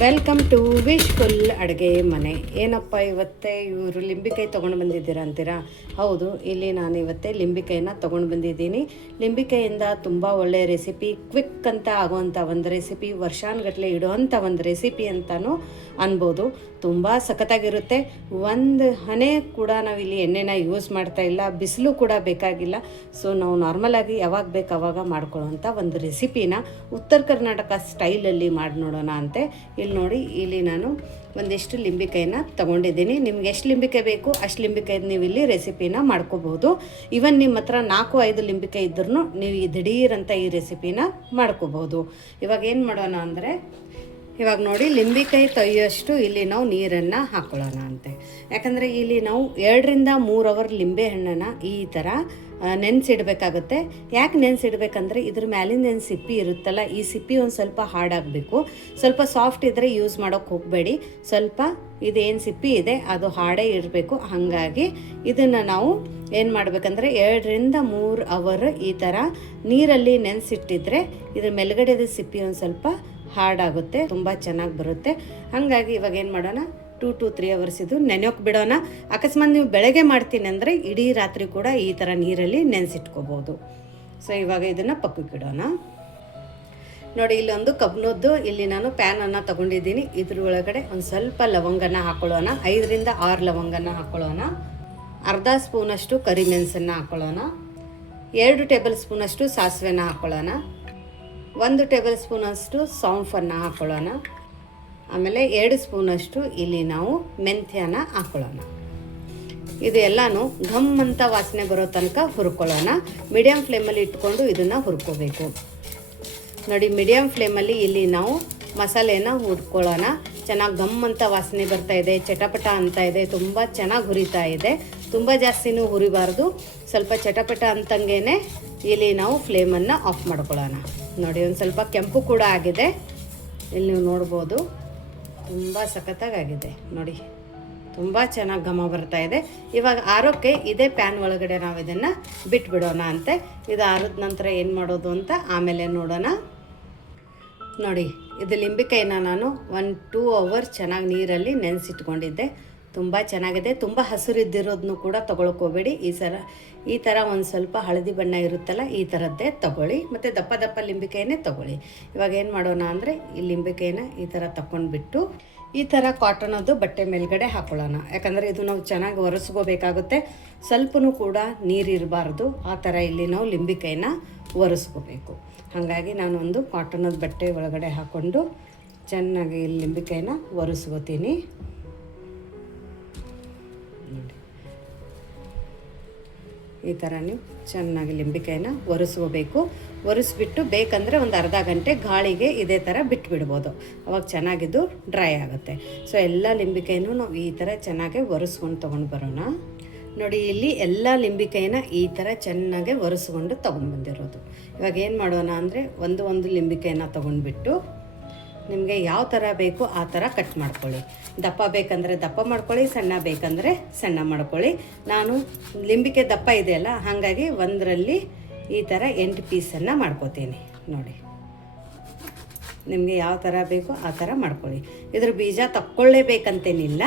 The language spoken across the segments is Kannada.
ವೆಲ್ಕಮ್ ಟು ವಿಶ್ ಫುಲ್ ಅಡುಗೆ ಮನೆ. ಏನಪ್ಪ ಇವತ್ತೇ ಇವರು ಲಿಂಬಿಕಾಯಿ ತೊಗೊಂಡು ಬಂದಿದ್ದೀರಾ ಅಂತೀರಾ? ಹೌದು, ಇಲ್ಲಿ ನಾನು ಇವತ್ತೇ ಲಿಂಬಿಕಾಯಿನ ತೊಗೊಂಡು ಬಂದಿದ್ದೀನಿ. ಲಿಂಬಿಕಾಯಿಂದ ತುಂಬ ಒಳ್ಳೆಯ ರೆಸಿಪಿ ಕ್ವಿಕ್ ಅಂತ ಆಗುವಂಥ ಒಂದು ರೆಸಿಪಿ ವರ್ಷಾನುಗಟ್ಟಲೆ ಇಡುವಂಥ ಒಂದು ರೆಸಿಪಿ ಅಂತಲೂ ಅನ್ಬೋದು. ತುಂಬ ಸಖತ್ತಾಗಿರುತ್ತೆ. ಒಂದು ಹನೆ ಕೂಡ ನಾವಿಲ್ಲಿ ಎಣ್ಣೆನ ಯೂಸ್ ಮಾಡ್ತಾ ಇಲ್ಲ. ಬಿಸಿಲು ಕೂಡ ಬೇಕಾಗಿಲ್ಲ. ಸೊ ನಾವು ನಾರ್ಮಲಾಗಿ ಯಾವಾಗ ಬೇಕು ಅವಾಗ ಮಾಡ್ಕೊಳ್ಳೋವಂಥ ಒಂದು ರೆಸಿಪಿನ ಉತ್ತರ ಕರ್ನಾಟಕ ಸ್ಟೈಲಲ್ಲಿ ಮಾಡಿ ನೋಡೋಣ ಅಂತೆ. ಇಲ್ಲಿ ನೋಡಿ, ಇಲ್ಲಿ ನಾನು ಒಂದಿಷ್ಟು ಲಿಂಬಿಕಾಯಿನ ತೊಗೊಂಡಿದ್ದೀನಿ. ನಿಮ್ಗೆ ಎಷ್ಟು ಲಿಂಬಿಕಾಯಿ ಬೇಕು ಅಷ್ಟು ಲಿಂಬಿಕಾಯಿ ನೀವು ಇಲ್ಲಿ ರೆಸಿಪಿನ ಮಾಡ್ಕೋಬೋದು. ಇವನ್ ನಿಮ್ಮ ಹತ್ರ ನಾಲ್ಕು, ಐದು ಲಿಂಬಿಕಾಯಿ ಇದ್ರೂ ನೀವು ಈ ದಿಢೀರಂತ ಈ ರೆಸಿಪಿನ ಮಾಡ್ಕೋಬೋದು. ಇವಾಗ ಏನು ಮಾಡೋಣ ಅಂದರೆ ಇವಾಗ ನೋಡಿ ಲಿಂಬಿಕಾಯಿ ತೊಯ್ಯೋಷ್ಟು ಇಲ್ಲಿ ನಾವು ನೀರನ್ನು ಹಾಕೊಳ್ಳೋಣ ಅಂತೆ. ಯಾಕಂದರೆ ಇಲ್ಲಿ ನಾವು ಎರಡರಿಂದ ಮೂರು ಅವರ್ ಲಿಂಬೆ ಹಣ್ಣನ್ನು ಈ ಥರ ನೆನೆಸಿಡಬೇಕಾಗುತ್ತೆ. ಯಾಕೆ ನೆನೆಸಿಡ್ಬೇಕಂದ್ರೆ ಇದ್ರ ಮೇಲಿಂದ ಏನು ಸಿಪ್ಪಿ ಇರುತ್ತಲ್ಲ, ಈ ಸಿಪ್ಪಿ ಒಂದು ಸ್ವಲ್ಪ ಹಾಡಾಗಬೇಕು. ಸ್ವಲ್ಪ ಸಾಫ್ಟ್ ಇದ್ದರೆ ಯೂಸ್ ಮಾಡೋಕ್ಕೆ ಹೋಗಬೇಡಿ. ಸ್ವಲ್ಪ ಇದೇನು ಸಿಪ್ಪಿ ಇದೆ, ಅದು ಹಾಡೇ ಇರಬೇಕು. ಹಾಗಾಗಿ ಇದನ್ನು ನಾವು ಏನು ಮಾಡಬೇಕಂದ್ರೆ ಎರಡರಿಂದ ಮೂರು ಅವರ್ ಈ ಥರ ನೀರಲ್ಲಿ ನೆನೆಸಿಟ್ಟಿದ್ರೆ ಇದ್ರ ಮೇಲ್ಗಡೆದ ಸಿಪ್ಪಿ ಒಂದು ಸ್ವಲ್ಪ ಹಾರ್ಡಾಗುತ್ತೆ ತುಂಬ ಚೆನ್ನಾಗಿ ಬರುತ್ತೆ. ಹಾಗಾಗಿ ಇವಾಗ ಏನು ಮಾಡೋಣ ಟೂ ಟು ತ್ರೀ ಅವರ್ಸ್ ಇದು ನೆನೆಯೋಕೆ ಬಿಡೋಣ. ಅಕಸ್ಮಾತ್ ನೀವು ಬೆಳಗ್ಗೆ ಮಾಡ್ತೀನಿ ಅಂದರೆ ಇಡೀ ರಾತ್ರಿ ಕೂಡ ಈ ಥರ ನೀರಲ್ಲಿ ನೆನೆಸಿಟ್ಕೋಬೋದು. ಸೊ ಇವಾಗ ಇದನ್ನು ಪಕ್ಕಕ್ಕಿಡೋಣ ನೋಡಿ ಇಲ್ಲೊಂದು ಕಬ್ನದ್ದು ಇಲ್ಲಿ ನಾನು ಪ್ಯಾನನ್ನು ತಗೊಂಡಿದ್ದೀನಿ. ಇದ್ರ ಒಳಗಡೆ ಒಂದು ಸ್ವಲ್ಪ ಲವಂಗನ ಹಾಕೊಳ್ಳೋಣ. ಐದರಿಂದ ಆರು ಲವಂಗನ ಹಾಕೊಳ್ಳೋಣ. ಅರ್ಧ ಸ್ಪೂನಷ್ಟು ಕರಿಮೆಣಸನ್ನು ಹಾಕೊಳ್ಳೋಣ. ಎರಡು ಟೇಬಲ್ ಸ್ಪೂನಷ್ಟು ಸಾಸಿವೆನ ಹಾಕೊಳ್ಳೋಣ. ಒಂದು ಟೇಬಲ್ ಸ್ಪೂನಷ್ಟು ಸೌಂಫನ್ನು ಹಾಕೊಳ್ಳೋಣ. ಆಮೇಲೆ ಎರಡು ಸ್ಪೂನಷ್ಟು ಇಲ್ಲಿ ನಾವು ಮೆಂತ್ಯನ ಹಾಕೊಳ್ಳೋಣ. ಇದು ಎಲ್ಲನೂ ಘಮ್ ಅಂತ ವಾಸನೆ ಬರೋ ತನಕ ಹುರ್ಕೊಳ್ಳೋಣ. ಮೀಡಿಯಮ್ ಫ್ಲೇಮಲ್ಲಿ ಇಟ್ಕೊಂಡು ಇದನ್ನು ಹುರ್ಕೋಬೇಕು. ನೋಡಿ ಮೀಡಿಯಮ್ ಫ್ಲೇಮಲ್ಲಿ ಇಲ್ಲಿ ನಾವು ಮಸಾಲೆನ ಹುರ್ಕೊಳ್ಳೋಣ. ಚೆನ್ನಾಗಿ ಘಮ್ ಅಂತ ವಾಸನೆ ಬರ್ತಾ ಇದೆ, ಚಟಪಟ ಅಂತ ಇದೆ, ತುಂಬ ಚೆನ್ನಾಗಿ ಹುರಿತಾ ಇದೆ. ತುಂಬ ಜಾಸ್ತಿನೂ ಹುರಿಬಾರ್ದು. ಸ್ವಲ್ಪ ಚಟಪಟ ಅಂತಂಗೆ ಇಲ್ಲಿ ನಾವು ಫ್ಲೇಮನ್ನು ಆಫ್ ಮಾಡ್ಕೊಳ್ಳೋಣ. ನೋಡಿ, ಒಂದು ಸ್ವಲ್ಪ ಕೆಂಪು ಕೂಡ ಆಗಿದೆ. ಇಲ್ಲಿ ನೀವು ನೋಡ್ಬೋದು, ತುಂಬ ಸಖತ್ತಾಗಿದೆ ನೋಡಿ, ತುಂಬ ಚೆನ್ನಾಗಿ ಘಮ ಬರ್ತಾ ಇದೆ. ಇವಾಗ ಆರೋಕ್ಕೆ ಇದೇ ಪ್ಯಾನ್ ಒಳಗಡೆ ನಾವು ಇದನ್ನು ಬಿಟ್ಬಿಡೋಣ ಅಂತೆ. ಇದು ಆರದ ನಂತರ ಏನು ಮಾಡೋದು ಅಂತ ಆಮೇಲೆ ನೋಡೋಣ. ನೋಡಿ, ಇದು ಲಿಂಬಿಕಾಯಿನ ನಾನು ಒನ್ ಟೂ ಅವರ್ ಚೆನ್ನಾಗಿ ನೀರಲ್ಲಿ ನೆನೆಸಿಟ್ಕೊಂಡಿದ್ದೆ. ತುಂಬ ಚೆನ್ನಾಗಿದೆ. ತುಂಬ ಹಸಿರಿದ್ದಿರೋದನ್ನು ಕೂಡ ತೊಗೊಳ್ಕೋಬೇಡಿ ಈ ಸಲ ಈ ಥರ ಒಂದು ಸ್ವಲ್ಪ ಹಳದಿ ಬಣ್ಣ ಇರುತ್ತಲ್ಲ, ಈ ಥರದ್ದೇ ತೊಗೊಳ್ಳಿ. ಮತ್ತು ದಪ್ಪ ದಪ್ಪ ಲಿಂಬಿಕಾಯನ್ನೇ ತೊಗೊಳ್ಳಿ. ಇವಾಗ ಏನು ಮಾಡೋಣ ಅಂದರೆ, ಈ ಲಿಂಬಿಕಾಯಿನ ಈ ಥರ ತಗೊಂಡ್ಬಿಟ್ಟು ಈ ಥರ ಕಾಟನದ್ದು ಬಟ್ಟೆ ಮೇಲ್ಗಡೆ ಹಾಕೊಳ್ಳೋಣ. ಯಾಕಂದರೆ ಇದು ನಾವು ಚೆನ್ನಾಗಿ ಒರೆಸ್ಕೋಬೇಕಾಗುತ್ತೆ. ಸ್ವಲ್ಪನೂ ಕೂಡ ನೀರಿರಬಾರ್ದು ಆ ಥರ ಇಲ್ಲಿ ನಾವು ಲಿಂಬಿಕಾಯಿನ ಒರೆಸ್ಕೋಬೇಕು. ಹಾಗಾಗಿ ನಾನು ಒಂದು ಕಾಟನದ ಬಟ್ಟೆ ಒಳಗಡೆ ಹಾಕ್ಕೊಂಡು ಚೆನ್ನಾಗಿ ಲಿಂಬಿಕಾಯಿನ ಒರೆಸ್ಕೋತೀನಿ. ಈ ಥರ ನೀವು ಚೆನ್ನಾಗಿ ಲಿಂಬಿಕಾಯಿನ ಒರೆಸ್ಕೋಬೇಕು. ಒರೆಸ್ಬಿಟ್ಟು ಬೇಕಂದರೆ ಒಂದು ಅರ್ಧ ಗಂಟೆ ಗಾಳಿಗೆ ಇದೇ ಥರ ಬಿಟ್ಬಿಡ್ಬೋದು. ಅವಾಗ ಚೆನ್ನಾಗಿದ್ದು ಡ್ರೈ ಆಗುತ್ತೆ. ಸೊ ಎಲ್ಲ ಲಿಂಬಿಕಾಯಿನೂ ನಾವು ಈ ಥರ ಚೆನ್ನಾಗಿ ಒರೆಸ್ಕೊಂಡು ತೊಗೊಂಡು ಬರೋಣ. ನೋಡಿ, ಇಲ್ಲಿ ಎಲ್ಲ ಲಿಂಬಿಕಾಯಿನ ಈ ಥರ ಚೆನ್ನಾಗಿ ಒರೆಸ್ಕೊಂಡು ತೊಗೊಂಡ್ಬಂದಿರೋದು ಇವಾಗ ಏನು ಮಾಡೋಣ ಅಂದರೆ, ಒಂದು ಒಂದು ಲಿಂಬಿಕಾಯಿನ ತೊಗೊಂಡ್ಬಿಟ್ಟು ನಿಮಗೆ ಯಾವ ಥರ ಬೇಕು ಆ ಥರ ಕಟ್ ಮಾಡ್ಕೊಳ್ಳಿ. ದಪ್ಪ ಬೇಕಂದರೆ ದಪ್ಪ ಮಾಡ್ಕೊಳ್ಳಿ, ಸಣ್ಣ ಬೇಕಂದರೆ ಸಣ್ಣ ಮಾಡ್ಕೊಳ್ಳಿ. ನಾನು ಲಿಂಬಿಕೆ ದಪ್ಪ ಇದೆಯಲ್ಲ, ಹಾಗಾಗಿ ಒಂದರಲ್ಲಿ ಈ ಥರ ಎಂಟು ಪೀಸನ್ನು ಮಾಡ್ಕೋತೀನಿ. ನೋಡಿ. ನಿಮಗೆ ಯಾವ ಥರ ಬೇಕು ಆ ಥರ ಮಾಡ್ಕೊಳ್ಳಿ. ಇದ್ರ ಬೀಜ ತಕ್ಕೊಳ್ಳೇಬೇಕಂತೇನಿಲ್ಲ.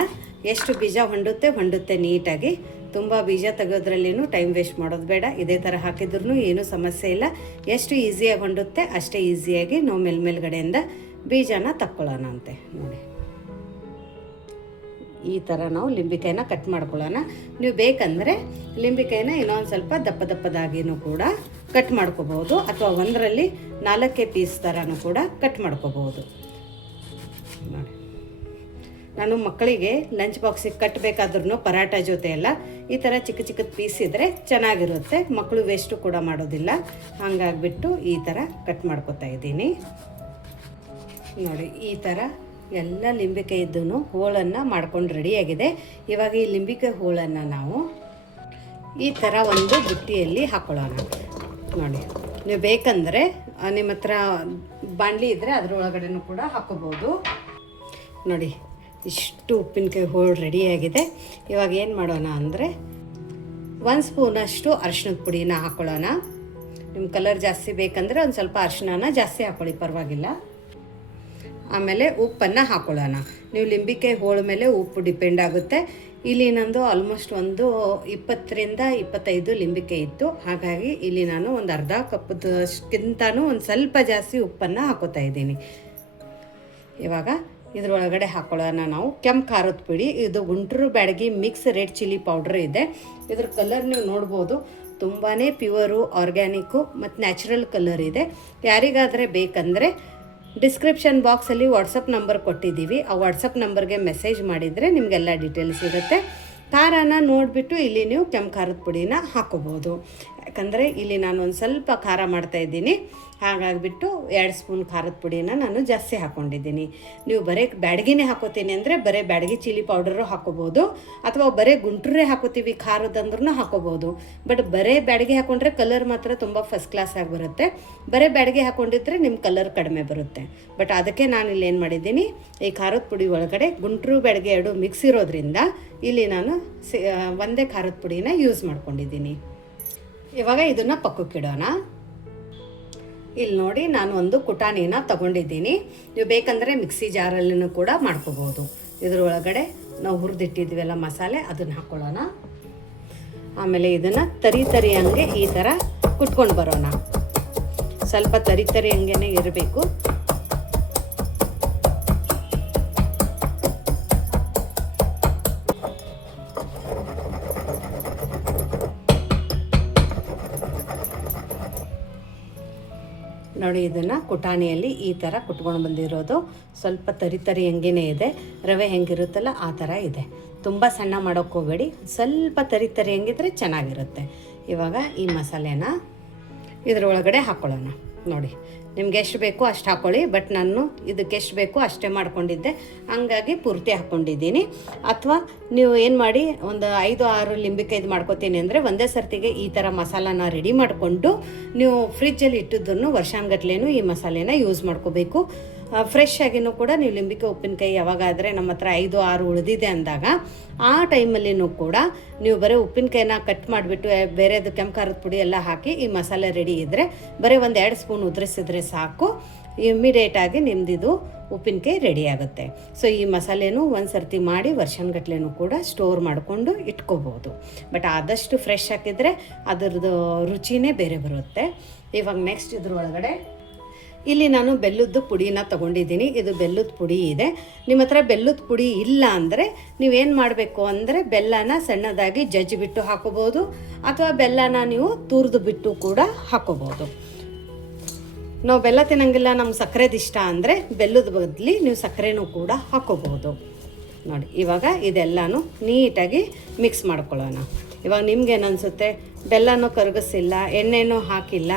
ಎಷ್ಟು ಬೀಜ ಹೊಂಡುತ್ತೆ ಹೊಂಡುತ್ತೆ ನೀಟಾಗಿ ತುಂಬ ಬೀಜ ತೆಗೋದ್ರಲ್ಲಿನೂ ಟೈಮ್ ವೇಸ್ಟ್ ಮಾಡೋದು ಬೇಡ. ಇದೇ ಥರ ಹಾಕಿದ್ರೂ ಏನೂ ಸಮಸ್ಯೆ ಇಲ್ಲ. ಎಷ್ಟು ಈಸಿಯಾಗಿ ಹೊಂಡುತ್ತೆ ಅಷ್ಟೇ ಈಸಿಯಾಗಿ ನಾವು ಮೇಲ್ಮೇಲ್ಗಡೆಯಿಂದ ಬೀಜನ ತಕ್ಕೊಳ್ಳೋಣ ಅಂತೆ. ನೋಡಿ. ಈ ಥರ ನಾವು ಲಿಂಬಿಕಾಯಿನ ಕಟ್ ಮಾಡ್ಕೊಳ್ಳೋಣ. ನೀವು ಬೇಕಂದರೆ ಲಿಂಬಿಕಾಯಿನ ಇನ್ನೊಂದು ಸ್ವಲ್ಪ ದಪ್ಪ ದಪ್ಪದಾಗಿನೂ ಕೂಡ ಕಟ್ ಮಾಡ್ಕೋಬೋದು ಅಥವಾ ಒಂದರಲ್ಲಿ ನಾಲ್ಕೇ ಪೀಸ್ ಥರನೂ ಕೂಡ ಕಟ್ ಮಾಡ್ಕೋಬೋದು ನೋಡಿ. ನಾನು ಮಕ್ಕಳಿಗೆ ಲಂಚ್ ಬಾಕ್ಸಿಗೆ ಕಟ್ಟಬೇಕಾದ್ರೂ ಪರಾಟ ಜೊತೆ ಎಲ್ಲ ಈ ಥರ ಚಿಕ್ಕ ಚಿಕ್ಕದ ಪೀಸ್ ಇದ್ದರೆ ಚೆನ್ನಾಗಿರುತ್ತೆ. ಮಕ್ಕಳು ವೇಸ್ಟು ಕೂಡ ಮಾಡೋದಿಲ್ಲ. ಹಾಗಾಗಿಬಿಟ್ಟು ಈ ಥರ ಕಟ್ ಮಾಡ್ಕೊತಾ ಇದ್ದೀನಿ. ನೋಡಿ, ಈ ಥರ ಎಲ್ಲ ಲಿಂಬಿಕಾಯಿ ಇದ್ದೂ ಹೋಳನ್ನು ಮಾಡ್ಕೊಂಡು ರೆಡಿಯಾಗಿದೆ ಇವಾಗ ಈ ಲಿಂಬಿಕಾಯಿ ಹೋಳನ್ನು ನಾವು ಈ ಥರ ಒಂದು ಬುಟ್ಟಿಯಲ್ಲಿ ಹಾಕೊಳ್ಳೋಣ. ನೋಡಿ, ನೀವು ಬೇಕಂದರೆ ನಿಮ್ಮ ಹತ್ರ ಬಾಂಡ್ಲಿ ಇದ್ದರೆ ಅದರೊಳಗಡೆನೂ ಕೂಡ ಹಾಕೋಬೋದು. ನೋಡಿ ಇಷ್ಟು ಉಪ್ಪಿನಕಾಯಿ ಹೋಳು ರೆಡಿಯಾಗಿದೆ ಇವಾಗ ಏನು ಮಾಡೋಣ ಅಂದರೆ ಒಂದು ಸ್ಪೂನಷ್ಟು ಅರಿಶಿಣದ ಪುಡಿನ ಹಾಕೊಳ್ಳೋಣ. ನಿಮ್ಮ ಕಲರ್ ಜಾಸ್ತಿ ಬೇಕಂದರೆ ಒಂದು ಸ್ವಲ್ಪ ಅರಿಶಿಣನ ಜಾಸ್ತಿ ಹಾಕೊಳ್ಳಿ, ಪರವಾಗಿಲ್ಲ. ಆಮೇಲೆ ಉಪ್ಪನ್ನು ಹಾಕೊಳ್ಳೋಣ. ನೀವು ಲಿಂಬಿಕಾಯಿ ಹೋಳ ಮೇಲೆ ಉಪ್ಪು ಡಿಪೆಂಡ್ ಆಗುತ್ತೆ. ಇಲ್ಲಿ ನಂದು ಆಲ್ಮೋಸ್ಟ್ ಒಂದು ಇಪ್ಪತ್ತರಿಂದ ಇಪ್ಪತ್ತೈದು ಲಿಂಬಿಕಾಯಿ ಇತ್ತು. ಹಾಗಾಗಿ ಇಲ್ಲಿ ನಾನು ಒಂದು ಅರ್ಧ ಕಪ್ಪದಷ್ಟಿಂತನೂ ಒಂದು ಸ್ವಲ್ಪ ಜಾಸ್ತಿ ಉಪ್ಪನ್ನು ಹಾಕೋತಾ ಇದ್ದೀನಿ. ಇವಾಗ ಇದ್ರೊಳಗಡೆ ಹಾಕೊಳ್ಳೋಣ ನಾವು. ಕೆಂಪು ಖಾರದ ಪುಡಿ, ಇದು Guntur Byadagi mix red chilli powder ಇದೆ. ಇದ್ರ ಕಲರ್ ನೀವು ನೋಡ್ಬೋದು. ತುಂಬಾ ಪ್ಯೂರು ಆರ್ಗ್ಯಾನಿಕ್ಕು ಮತ್ತು ನ್ಯಾಚುರಲ್ ಕಲರ್ ಇದೆ. ಯಾರಿಗಾದರೆ ಬೇಕಂದರೆ ಡಿಸ್ಕ್ರಿಪ್ಷನ್ ಬಾಕ್ಸಲ್ಲಿ ವಾಟ್ಸಪ್ ನಂಬರ್ ಕೊಟ್ಟಿದ್ದೀವಿ. ಆ ವಾಟ್ಸಪ್ ನಂಬರ್ಗೆ ಮೆಸೇಜ್ ಮಾಡಿದರೆ ನಿಮಗೆಲ್ಲ ಡೀಟೇಲ್ಸ್ ಇರುತ್ತೆ. ಖಾರನ ನೋಡಿಬಿಟ್ಟು ಇಲ್ಲಿ ನೀವು ಕೆಂಪು ಖಾರದ ಪುಡಿನ ಹಾಕೋಬೋದು. ಯಾಕಂದರೆ ಇಲ್ಲಿ ನಾನು ಒಂದು ಸ್ವಲ್ಪ ಖಾರ ಮಾಡ್ತಾ ಇದ್ದೀನಿ. ಹಾಗಾಗಿಬಿಟ್ಟು ಎರಡು ಸ್ಪೂನ್ ಖಾರದ ಪುಡಿನ ನಾನು ಜಾಸ್ತಿ ಹಾಕ್ಕೊಂಡಿದ್ದೀನಿ ನೀವು ಬರೀ ಬ್ಯಾಡಗಿನೇ ಹಾಕೋತೀನಿ ಅಂದರೆ ಬರೀ ಬ್ಯಾಡಗಿ ಚಿಲ್ಲಿ ಪೌಡರು ಹಾಕೋಬೋದು, ಅಥವಾ ಬರೀ ಗುಂಟೂರೇ ಹಾಕೋತೀವಿ ಖಾರದಂದ್ರೂ ಹಾಕೋಬೋದು. ಬಟ್ ಬರೀ ಬ್ಯಾಡಗಿ ಹಾಕೊಂಡ್ರೆ ಕಲರ್ ಮಾತ್ರ ತುಂಬ ಫಸ್ಟ್ ಕ್ಲಾಸ್ ಆಗಿ ಬರುತ್ತೆ. ಬರೀ ಬ್ಯಾಡಗಿ ಹಾಕೊಂಡಿದ್ರೆ ನಿಮ್ಮ ಕಲರ್ ಕಡಿಮೆ ಬರುತ್ತೆ. ಬಟ್ ಅದಕ್ಕೆ ನಾನು ಇಲ್ಲಿ ಏನು ಮಾಡಿದ್ದೀನಿ, ಈ ಖಾರದ ಪುಡಿ ಒಳಗಡೆ ಗುಂಟೂರು ಬ್ಯಾಡಗಿ ಎರಡು ಮಿಕ್ಸ್ ಇರೋದ್ರಿಂದ ಇಲ್ಲಿ ನಾನು ಒಂದೇ ಖಾರದ ಪುಡಿನ ಯೂಸ್ ಮಾಡ್ಕೊಂಡಿದ್ದೀನಿ. ಇವಾಗ ಇದನ್ನು ಪಕ್ಕಕ್ಕಿಡೋಣ. ಇಲ್ಲಿ ನೋಡಿ ನಾನು ಒಂದು ಕುಟಾನಿನ ತಗೊಂಡಿದ್ದೀನಿ. ನೀವು ಬೇಕಂದರೆ ಮಿಕ್ಸಿ ಜಾರಲ್ಲೂ ಕೂಡ ಮಾಡ್ಕೋಬೋದು ಇದರೊಳಗಡೆ ನಾವು ಹುರಿದಿಟ್ಟಿದ್ವಲ್ಲ ಮಸಾಲೆ, ಅದನ್ನು ಹಾಕ್ಕೊಳ್ಳೋಣ ಆಮೇಲೆ ಇದನ್ನು ತರಿ ತರಿ ಹಂಗೆ ಈ ಥರ ಕುಟ್ಕೊಂಡು ಬರೋಣ. ಸ್ವಲ್ಪ ತರಿ ತರಿ ಹಂಗೆ ಇರಬೇಕು. ನೋಡಿ, ಇದನ್ನು ಕುಟಾಣಿಯಲ್ಲಿ ಈ ಥರ ಕುಟ್ಕೊಂಡು ಬಂದಿರೋದು. ಸ್ವಲ್ಪ ತರಿ ತರಿ ಹೆಂಗೇನೆ ಇದೆ. ರವೆ ಹೆಂಗಿರುತ್ತಲ್ಲ ಆ ಥರ ಇದೆ. ತುಂಬ ಸಣ್ಣ ಮಾಡೋಕ್ಕೆ ಹೋಗಬೇಡಿ. ಸ್ವಲ್ಪ ತರಿ ತರಿ ಹೆಂಗಿದ್ರೆ ಚೆನ್ನಾಗಿರುತ್ತೆ. ಇವಾಗ ಈ ಮಸಾಲೆನ ಇದರೊಳಗಡೆ ಹಾಕ್ಕೊಳ್ಳೋಣ ನೋಡಿ ನಿಮ್ಗೆ ಎಷ್ಟು ಬೇಕೋ ಅಷ್ಟು ಹಾಕ್ಕೊಳ್ಳಿ ಬಟ್ ನಾನು ಇದಕ್ಕೆ ಎಷ್ಟು ಬೇಕೋ ಅಷ್ಟೇ ಮಾಡ್ಕೊಂಡಿದ್ದೆ. ಹಂಗಾಗಿ ಪೂರ್ತಿ ಹಾಕ್ಕೊಂಡಿದ್ದೀನಿ ಅಥವಾ ನೀವು ಏನು ಮಾಡಿ, ಒಂದು ಐದು ಆರು ಲಿಂಬಿಕಾಯ್ದು ಮಾಡ್ಕೋತೀನಿ ಅಂದರೆ ಒಂದೇ ಸರ್ತಿಗೆ ಈ ಥರ ಮಸಾಲಾನ ರೆಡಿ ಮಾಡಿಕೊಂಡು ನೀವು ಫ್ರಿಜ್ಜಲ್ಲಿ ಇಟ್ಟಿದ್ದನ್ನು ವರ್ಷಾನ್ಗಟ್ಲೆನೂ ಈ ಮಸಾಲೆನ ಯೂಸ್ ಮಾಡ್ಕೋಬೇಕು. ಫ್ರೆಶ್ ಆಗಿನೂ ಕೂಡ ನೀವು ಲಿಂಬಿಕೆ ಉಪ್ಪಿನಕಾಯಿ ಯಾವಾಗಾದರೆ ನಮ್ಮ ಹತ್ರ ಐದು, ಆರು ಉಳಿದಿದೆ ಅಂದಾಗ, ಆ ಟೈಮಲ್ಲಿನೂ ಕೂಡ ನೀವು ಬರೀ ಉಪ್ಪಿನಕಾಯಿನ ಕಟ್ ಮಾಡಿಬಿಟ್ಟು ಬೇರೆದು ಕೆಂಪು ಖಾರದ ಪುಡಿ ಎಲ್ಲ ಹಾಕಿ ಈ ಮಸಾಲೆ ರೆಡಿ ಇದ್ದರೆ ಬರೀ ಒಂದು ಎರಡು ಸ್ಪೂನ್ ಉದುರಿಸಿದ್ರೆ ಸಾಕು. ಇಮ್ಮಿಡಿಯೇಟಾಗಿ ನಿಮ್ಮದಿದು ಉಪ್ಪಿನಕಾಯಿ ರೆಡಿ ಆಗುತ್ತೆ. ಸೊ ಈ ಮಸಾಲೆನೂ ಒಂದು ಸರ್ತಿ ಮಾಡಿ ವರ್ಷನ್ಗಟ್ಲೆನೂ ಕೂಡ ಸ್ಟೋರ್ ಮಾಡಿಕೊಂಡು ಇಟ್ಕೋಬೋದು. ಬಟ್ ಆದಷ್ಟು ಫ್ರೆಶ್ ಹಾಕಿದರೆ ಅದರದ್ದು ರುಚಿನೇ ಬೇರೆ ಬರುತ್ತೆ. ಇವಾಗ ನೆಕ್ಸ್ಟ್ ಇದ್ರ ಒಳಗಡೆ ಇಲ್ಲಿ ನಾನು ಬೆಲ್ಲದ್ದು ಪುಡಿನ ತಗೊಂಡಿದ್ದೀನಿ. ಇದು ಬೆಲ್ಲದ ಪುಡಿ ಇದೆ. ನಿಮ್ಮ ಹತ್ರ ಬೆಲ್ಲದ ಪುಡಿ ಇಲ್ಲ ಅಂದರೆ ನೀವೇನು ಮಾಡಬೇಕು ಅಂದರೆ ಬೆಲ್ಲನ ಸಣ್ಣದಾಗಿ ಜಜ್ಜಿ ಬಿಟ್ಟು ಹಾಕೋಬೋದು ಅಥವಾ ಬೆಲ್ಲನ ನೀವು ತುರಿದು ಬಿಟ್ಟು ಕೂಡ ಹಾಕೋಬೋದು ನಾವು ಬೆಲ್ಲ ತಿನ್ನಂಗಿಲ್ಲ ನಮ್ಗೆ ಸಕ್ಕರೆದು ಇಷ್ಟ ಅಂದರೆ ಬೆಲ್ಲದ ಬದಲಿ ನೀವು ಸಕ್ಕರೆನೂ ಕೂಡ ಹಾಕೋಬೋದು ನೋಡಿ, ಇವಾಗ ಇದೆಲ್ಲನೂ ನೀಟಾಗಿ ಮಿಕ್ಸ್ ಮಾಡ್ಕೊಳ್ಳೋಣ. ಇವಾಗ ನಿಮ್ಗೇನು ಅನಿಸುತ್ತೆ? ಬೆಲ್ಲನೂ ಕರಗಿಸಿಲ್ಲ, ಎಣ್ಣೆನೂ ಹಾಕಿಲ್ಲ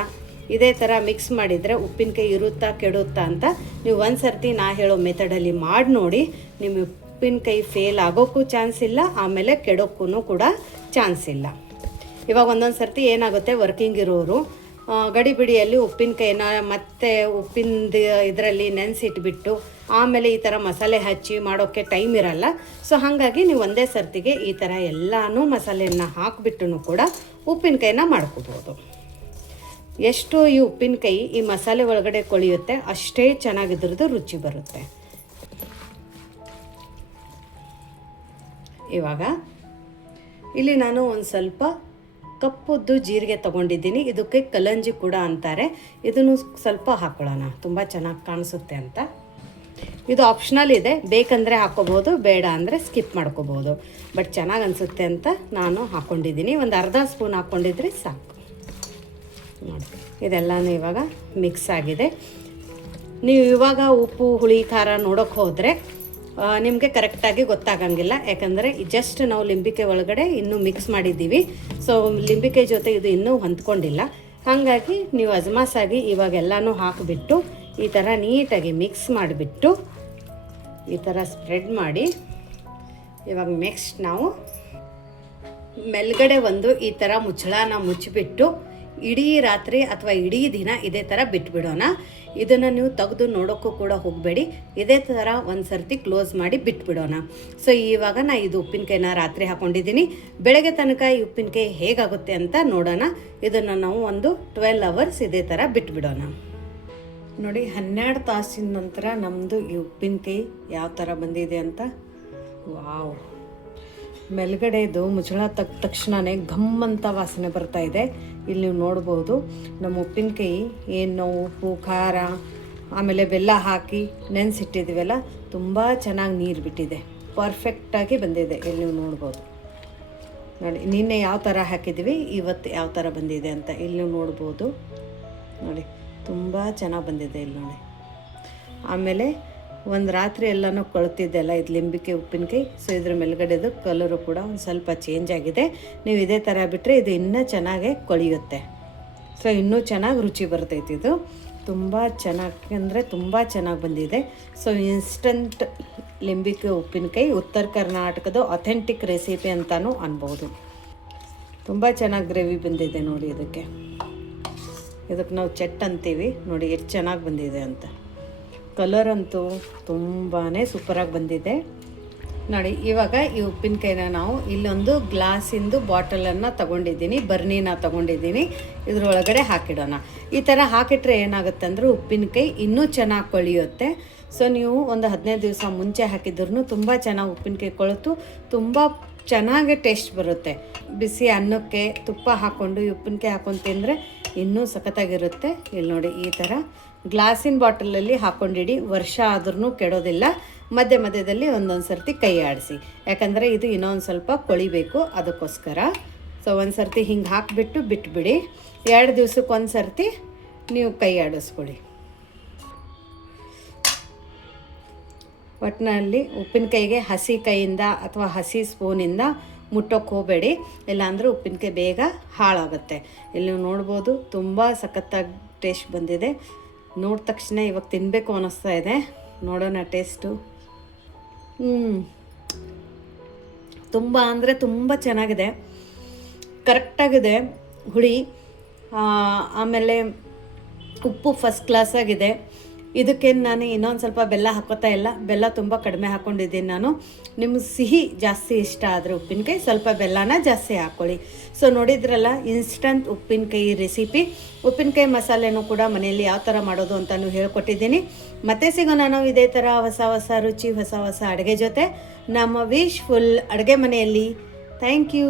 ಇದೇ ಥರ ಮಿಕ್ಸ್ ಮಾಡಿದರೆ ಉಪ್ಪಿನಕಾಯಿ ಇರುತ್ತಾ ಕೆಡುತ್ತಾ ಅಂತ ನೀವು ಒಂದು ಸರ್ತಿ ನಾ ಹೇಳೋ ಮೆಥಡಲ್ಲಿ ಮಾಡಿ ನೋಡಿ, ನಿಮ್ಮ ಉಪ್ಪಿನಕಾಯಿ ಫೇಲ್ ಆಗೋಕ್ಕೂ ಚಾನ್ಸ್ ಇಲ್ಲ, ಆಮೇಲೆ ಕೆಡೋಕ್ಕೂ ಕೂಡ ಚಾನ್ಸ್ ಇಲ್ಲ. ಇವಾಗ ಒಂದೊಂದು ಸರ್ತಿ ಏನಾಗುತ್ತೆ ವರ್ಕಿಂಗ್ ಇರೋರು ಗಡಿಬಿಡಿಯಲ್ಲಿ ಉಪ್ಪಿನಕಾಯಿನ ಮತ್ತೆ ಉಪ್ಪಿನದು ಇದರಲ್ಲಿ ನೆನೆಸಿಟ್ಬಿಟ್ಟು, ಆಮೇಲೆ ಈ ಥರ ಮಸಾಲೆ ಹಚ್ಚಿ ಮಾಡೋಕ್ಕೆ ಟೈಮ್ ಇರಲ್ಲ. ಸೊ ಹಾಗಾಗಿ ನೀವು ಒಂದೇ ಸರ್ತಿಗೆ ಈ ಥರ ಎಲ್ಲನೂ ಮಸಾಲೆಯನ್ನು ಹಾಕಿಬಿಟ್ಟು ಕೂಡ ಉಪ್ಪಿನಕಾಯಿನ ಮಾಡ್ಕೋಬೋದು. ಎಷ್ಟು ಈ ಉಪ್ಪಿನಕಾಯಿ ಈ ಮಸಾಲೆ ಒಳಗಡೆ ಕೊಳೆಯುತ್ತೆ, ಅಷ್ಟೇ ಚೆನ್ನಾಗಿದ್ರದ್ದು ರುಚಿ ಬರುತ್ತೆ. ಇವಾಗ ಇಲ್ಲಿ ನಾನು ಒಂದು ಸ್ವಲ್ಪ ಕಪ್ಪುದ್ದು ಜೀರಿಗೆ ತೊಗೊಂಡಿದ್ದೀನಿ. ಇದಕ್ಕೆ ಕಲಂಜಿ ಕೂಡ ಅಂತಾರೆ. ಇದನ್ನು ಸ್ವಲ್ಪ ಹಾಕೊಳ್ಳೋಣ. ತುಂಬ ಚೆನ್ನಾಗಿ ಕಾಣಿಸುತ್ತೆ ಅಂತ. ಇದು ಆಪ್ಷನಲ್ ಇದೆ. ಬೇಕಂದರೆ ಹಾಕೋಬೋದು ಬೇಡ ಅಂದರೆ ಸ್ಕಿಪ್ ಮಾಡ್ಕೋಬೋದು ಬಟ್ ಚೆನ್ನಾಗಿ ಅನಿಸುತ್ತೆ ಅಂತ ನಾನು ಹಾಕ್ಕೊಂಡಿದ್ದೀನಿ ಒಂದು ಅರ್ಧ ಸ್ಪೂನ್ ಹಾಕ್ಕೊಂಡಿದ್ರೆ ಸಾಕು. ನೋಡಿ ಇದೆಲ್ಲನೂ ಇವಾಗ ಮಿಕ್ಸ್ ಆಗಿದೆ. ನೀವು ಇವಾಗ ಉಪ್ಪು, ಹುಳಿ, ಖಾರ ನೋಡೋಕ್ಕೆ ಹೋದರೆ ನಿಮಗೆ ಕರೆಕ್ಟಾಗಿ ಗೊತ್ತಾಗಂಗಿಲ್ಲ. ಯಾಕಂದರೆ ಜಸ್ಟ್ ನಾವು ಲಿಂಬಿಕೆ ಒಳಗಡೆ ಇನ್ನೂ ಮಿಕ್ಸ್ ಮಾಡಿದ್ದೀವಿ. ಸೊ ಲಿಂಬಿಕೆ ಜೊತೆ ಇದು ಇನ್ನೂ ಹೊಂದ್ಕೊಂಡಿಲ್ಲ. ಹಾಗಾಗಿ ನೀವು ಅಜಮಾಸಾಗಿ ಇವಾಗೆಲ್ಲನೂ ಹಾಕಿಬಿಟ್ಟು, ಈ ಥರ ನೀಟಾಗಿ ಮಿಕ್ಸ್ ಮಾಡಿಬಿಟ್ಟು, ಈ ಥರ ಸ್ಪ್ರೆಡ್ ಮಾಡಿ, ಇವಾಗ ನೆಕ್ಸ್ಟ್ ನಾವು, ಮೇಲ್ಗಡೆ ಒಂದು ಈ ಥರ ಮುಚ್ಚಳನ ಮುಚ್ಚಿಬಿಟ್ಟು ಇಡೀ ರಾತ್ರಿ ಅಥವಾ ಇಡೀ ದಿನ ಇದೇ ಥರ ಬಿಟ್ಬಿಡೋಣ. ಇದನ್ನು ನೀವು ತೆಗೆದು ನೋಡೋಕ್ಕೂ ಕೂಡ ಹೋಗಬೇಡಿ. ಇದೇ ಥರ ಒಂದು ಸರ್ತಿ ಕ್ಲೋಸ್ ಮಾಡಿ ಬಿಟ್ಬಿಡೋಣ. ಸೊ, ಇವಾಗ ನಾ ಇದು ಉಪ್ಪಿನಕಾಯಿನ ರಾತ್ರಿ ಹಾಕ್ಕೊಂಡಿದ್ದೀನಿ ಬೆಳಗ್ಗೆ ತನಕ ಈ ಉಪ್ಪಿನಕಾಯಿ ಹೇಗಾಗುತ್ತೆ ಅಂತ ನೋಡೋಣ. ಇದನ್ನು ನಾವು ಒಂದು ಟ್ವೆಲ್ ಅವರ್ಸ್ ಇದೇ ಥರ ಬಿಟ್ಬಿಡೋಣ. ನೋಡಿ, ಹನ್ನೆರಡು ತಾಸಿನ ನಂತರ ನಮ್ಮದು ಈ ಉಪ್ಪಿನಕಾಯಿ ಯಾವ ಥರ ಬಂದಿದೆ ಅಂತ? ವಾವ್. ಮೇಲ್ಗಡೆದು ಮುಚ್ಚಳ ತಕ್ ತಕ್ಷಣವೇ ಘಮ್ ಅಂತ ವಾಸನೆ ಬರ್ತಾ ಇದೆ. ಇಲ್ಲಿ ನೀವು ನೋಡ್ಬೋದು, ನಮ್ಮ ಉಪ್ಪಿನಕಾಯಿ ಏನು ಉಪ್ಪು ಖಾರ, ಆಮೇಲೆ ಬೆಲ್ಲ ಹಾಕಿ ನೆನೆಸಿಟ್ಟಿದ್ದೀವಲ್ಲ, ತುಂಬ ಚೆನ್ನಾಗಿ ನೀರು ಬಿಟ್ಟಿದೆ. ಪರ್ಫೆಕ್ಟಾಗಿ ಬಂದಿದೆ. ಇಲ್ಲಿ ನೀವು ನೋಡ್ಬೋದು. ನೋಡಿ, ನಿನ್ನೆ ಯಾವ ಥರ ಹಾಕಿದ್ವಿ ಇವತ್ತು ಯಾವ ಥರ ಬಂದಿದೆ ಅಂತ ಇಲ್ಲಿ ನೀವು ನೋಡ್ಬೋದು. ನೋಡಿ, ತುಂಬ ಚೆನ್ನಾಗಿ ಬಂದಿದೆ ಇಲ್ಲಿ ನೋಡಿ. ಆಮೇಲೆ ಒಂದು ರಾತ್ರಿ ಎಲ್ಲನೂ ಕೊಳ್ತಿದ್ದೆಲ್ಲ ಇದು ಲಿಂಬಿಕೆ, ಉಪ್ಪಿನಕಾಯಿ. ಸೊ ಇದ್ರ ಮೇಲ್ಗಡೆದು ಕಲರು ಕೂಡ ಒಂದು ಸ್ವಲ್ಪ ಚೇಂಜ್ ಆಗಿದೆ. ನೀವು ಇದೇ ಥರ ಬಿಟ್ಟರೆ ಇದು ಇನ್ನೂ ಚೆನ್ನಾಗೆ ಕೊಳೆಯುತ್ತೆ. ಸೊ ಇನ್ನೂ ಚೆನ್ನಾಗಿ ರುಚಿ ಬರ್ತೈತಿ ಇದು. ತುಂಬ ಚೆನ್ನಾಗಿ, ಅಂದರೆ ತುಂಬ ಚೆನ್ನಾಗಿ ಬಂದಿದೆ. ಸೊ ಇನ್ಸ್ಟಂಟ್ ಲಿಂಬಿಕೆ, ಉಪ್ಪಿನಕಾಯಿ, ಉತ್ತರ ಕರ್ನಾಟಕದ ಅಥೆಂಟಿಕ್ ರೆಸಿಪಿ ಅಂತಲೂ ಅನ್ಬೋದು. ತುಂಬ ಚೆನ್ನಾಗಿ ಗ್ರೇವಿ ಬಂದಿದೆ ನೋಡಿ ಇದಕ್ಕೆ. ಇದಕ್ಕೆ ನಾವು ಚಟ್ ಅಂತೀವಿ. ನೋಡಿ, ಎಷ್ಟು ಚೆನ್ನಾಗಿ ಬಂದಿದೆ ಅಂತ. ಕಲರ್ ಅಂತೂ ತುಂಬಾ ಸೂಪರಾಗಿ ಬಂದಿದೆ. ನೋಡಿ, ಇವಾಗ ಈ ಉಪ್ಪಿನಕಾಯಿನ ನಾವು ಇಲ್ಲೊಂದು ಗ್ಲಾಸಿಂದು ಬಾಟಲನ್ನು ತಗೊಂಡಿದ್ದೀನಿ, ಬರ್ನಿನ ತಗೊಂಡಿದ್ದೀನಿ, ಇದರೊಳಗಡೆ ಹಾಕಿಡೋಣ. ಈ ಥರ ಹಾಕಿಟ್ರೆ ಏನಾಗುತ್ತೆ ಅಂದರೆ ಉಪ್ಪಿನಕಾಯಿ ಇನ್ನೂ ಚೆನ್ನಾಗಿ ಕೊಳೆಯುತ್ತೆ. ಸೊ ನೀವು ಒಂದು ಹದಿನೈದು ದಿವಸ ಮುಂಚೆ ಹಾಕಿದ್ರು ತುಂಬ ಚೆನ್ನಾಗಿ ಉಪ್ಪಿನಕಾಯಿ ಕೊಳೆತು, ತುಂಬ ಚೆನ್ನಾಗಿ ಟೇಸ್ಟ್ ಬರುತ್ತೆ. ಬಿಸಿ ಅನ್ನಕ್ಕೆ ತುಪ್ಪ ಹಾಕ್ಕೊಂಡು ಈ ಉಪ್ಪಿನಕಾಯಿ ಹಾಕೊಂಡು ತಿಂದರೆ ಇನ್ನೂ ಸಖತ್ತಾಗಿರುತ್ತೆ. ಇಲ್ಲಿ ನೋಡಿ ಈ ಥರ ಗ್ಲಾಸಿನ ಬಾಟಲಲ್ಲಿ ಹಾಕೊಂಡಿಡಿ, ವರ್ಷ ಆದ್ರೂ ಕೆಡೋದಿಲ್ಲ. ಮಧ್ಯ ಮಧ್ಯದಲ್ಲಿ ಒಂದೊಂದು ಸರ್ತಿ ಕೈ ಆಡಿಸಿ. ಯಾಕಂದರೆ ಇದು ಇನ್ನೊಂದು ಸ್ವಲ್ಪ ಕೊಳಿಬೇಕು ಅದಕ್ಕೋಸ್ಕರ. ಸೊ ಒಂದು ಸರ್ತಿ ಹಿಂಗೆ ಹಾಕಿಬಿಟ್ಟು ಬಿಟ್ಬಿಡಿ. ಎರಡು ದಿವ್ಸಕ್ಕೆ ಒಂದು ಸರ್ತಿ ನೀವು ಕೈ ಆಡಿಸ್ಕೊಳ್ಳಿ ಒಟ್ಟಿನಲ್ಲಿ ಉಪ್ಪಿನಕಾಯಿಗೆ ಹಸಿ ಕೈಯಿಂದ ಅಥವಾ ಹಸಿ ಸ್ಪೂನಿಂದ ಮುಟ್ಟೋಕೆ ಹೋಗಬೇಡಿ. ಇಲ್ಲಾಂದರೆ ಉಪ್ಪಿನಕಾಯಿ ಬೇಗ ಹಾಳಾಗುತ್ತೆ. ಇಲ್ಲಿ ನೋಡ್ಬೋದು ತುಂಬ ಸಖತ್ತಾಗಿ ಟೇಸ್ಟ್ ಬಂದಿದೆ. ನೋಡಿದ ತಕ್ಷಣ ಇವಾಗ ತಿನ್ನಬೇಕು ಅನ್ನಿಸ್ತಾ ಇದೆ. ನೋಡೋಣ ಟೇಸ್ಟು. ತುಂಬ ಅಂದರೆ ತುಂಬ ಚೆನ್ನಾಗಿದೆ. ಕರೆಕ್ಟಾಗಿದೆ. ಹುಳಿ ಆಮೇಲೆ ಉಪ್ಪು ಫಸ್ಟ್ ಕ್ಲಾಸ್ ಆಗಿದೆ. ಇದಕ್ಕೆ ನಾನು ಇನ್ನೊಂದು ಸ್ವಲ್ಪ ಬೆಲ್ಲ ಹಾಕೋತಾ ಇಲ್ಲ. ಬೆಲ್ಲ ತುಂಬ ಕಡಿಮೆ ಹಾಕ್ಕೊಂಡಿದ್ದೀನಿ ನಾನು. ನಿಮ್ಗೆ ಸಿಹಿ ಜಾಸ್ತಿ ಇಷ್ಟ ಆದರೆ ಉಪ್ಪಿನಕಾಯಿ ಸ್ವಲ್ಪ ಬೆಲ್ಲನ ಜಾಸ್ತಿ ಹಾಕ್ಕೊಳ್ಳಿ ಸೊ ನೋಡಿದ್ರಲ್ಲ ಇನ್ಸ್ಟಂಟ್ ಉಪ್ಪಿನಕಾಯಿ ರೆಸಿಪಿ ಉಪ್ಪಿನಕಾಯಿ ಮಸಾಲೆನೂ ಕೂಡ ಮನೆಯಲ್ಲಿ ಯಾವ ಥರ ಮಾಡೋದು ಅಂತಲೂ ಹೇಳ್ಕೊಟ್ಟಿದ್ದೀನಿ. ಮತ್ತೆ ಸಿಗೋಣ ನಾನು ಇದೇ ಥರ ಹೊಸ ಹೊಸ ರುಚಿ, ಹೊಸ ಹೊಸ ಅಡುಗೆ ಜೊತೆ. ನಮ್ಮ ವಿಶ್ ಫುಲ್ ಅಡುಗೆ ಮನೆಯಲ್ಲಿ. Thank you